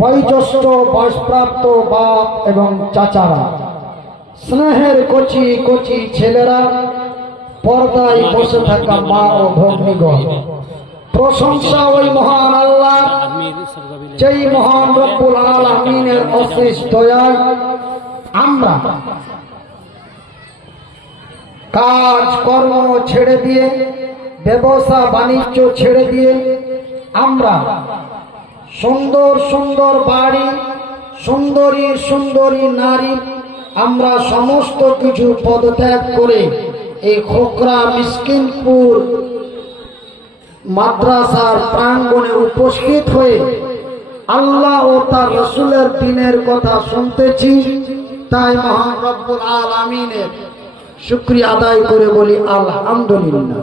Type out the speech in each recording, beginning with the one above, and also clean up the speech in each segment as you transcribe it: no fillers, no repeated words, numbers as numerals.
বয়োজ্যেষ্ঠ বয়সপ্রাপ্ত বাপ এবং চাচারা, স্নেহের কচি কচি ছেলেরা, পর্দায় বসে থাকা মা ও ভগ্নীগণ, প্রশংসা ওই মহান আল্লাহ, যেই মহান রব্বুল আলামিনের অশেষ দয়ায় আমরা কাজ কর্ম ছেড়ে দিয়ে, ব্যবসা বাণিজ্য ছেড়ে দিয়ে আমরা সুন্দর সুন্দর বাড়ি, সুন্দরী সুন্দরী নারী, আমরা সমস্ত কিছু পদত্যাগ করে এই খোকরা মিসকিনপুর মাদ্রাসার প্রাঙ্গণে উপস্থিত হয়ে আল্লাহ ও তার রাসূলের দ্বীনের কথা শুনতেছি। তাই মহান রব্বুল আলামিনের শুকরিয়া আদায় করে বলি আলহামদুলিল্লাহ।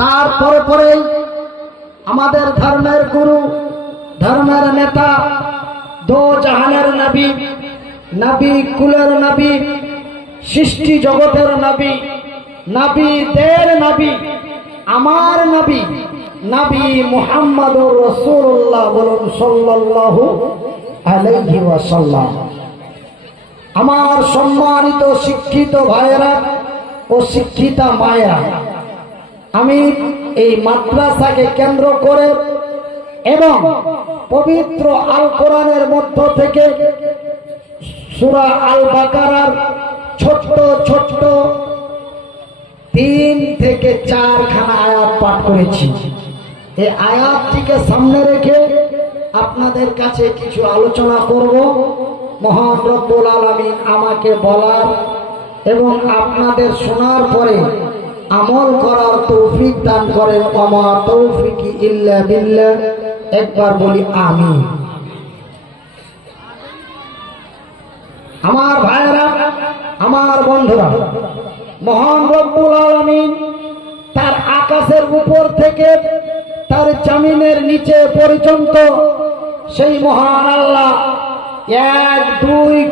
তারপরে পরে আমাদের ধর্মের গুরু, ধর্মের নেতা, দো জাহানের নবী, নবী কুলের নবী, সৃষ্টি জগতের নবী, নবীদের নবী, আমার নবী, নবী মুহাম্মদুর রাসূলুল্লাহ বলুন সাল্লাল্লাহু আলাইহি ওয়াসাল্লাম। আমার সম্মানিত শিক্ষিত ভাইয়েরা ও শিক্ষিতা মায়েরা, আমি এই মাদ্রাসাকে কেন্দ্র করে এবং পবিত্র আল কোরআনের মধ্য থেকে সূরা আল বাকারার ছোট্ট ছোট্ট 3 থেকে 4 খানা আয়াত পাঠ করেছি। এই আয়াতটিকে সামনে রেখে আপনাদের কাছে কিছু আলোচনা করব। মহান রব্বুল আলামিন আমাকে বলার এবং আপনাদের শোনার পরে আমল করার তৌফিক দান করেন। ওমা তৌফিকি ইল্লা বিল্লাহ। একবার বলি আমিন। আমার ভাইরা, আমার বন্ধুরা, মহান রব্বুল আলামিন তার আকাশের উপর থেকে তার জমিনের নিচে পর্যন্ত সেই মহান আল্লাহ 1-2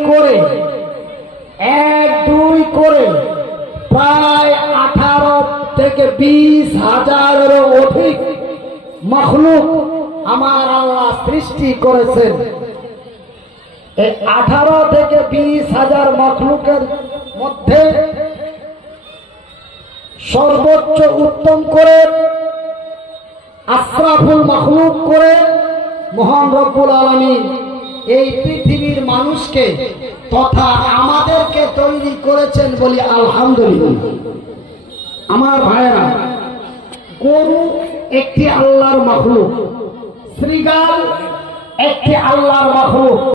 করে প্রায় 18 থেকে 20 হাজারেরও অধিক মাখলুক আমার আল্লাহ সৃষ্টি করেছেন। এই 18 থেকে 20 হাজার মাখলুকের মধ্যে সর্বোচ্চ উত্তম করে আশরাফুল মাখলুক করে মহান রব্বুল আলামিন এই পৃথিবীর মানুষকে তথা আমাদেরকে তৈরি করেছেন বলি আলহামদুলিল্লাহ। আমার ভাইরা, গরু একটি আল্লাহর মাখলুক, শ্রীগাল একটি আল্লাহর মাখলুক।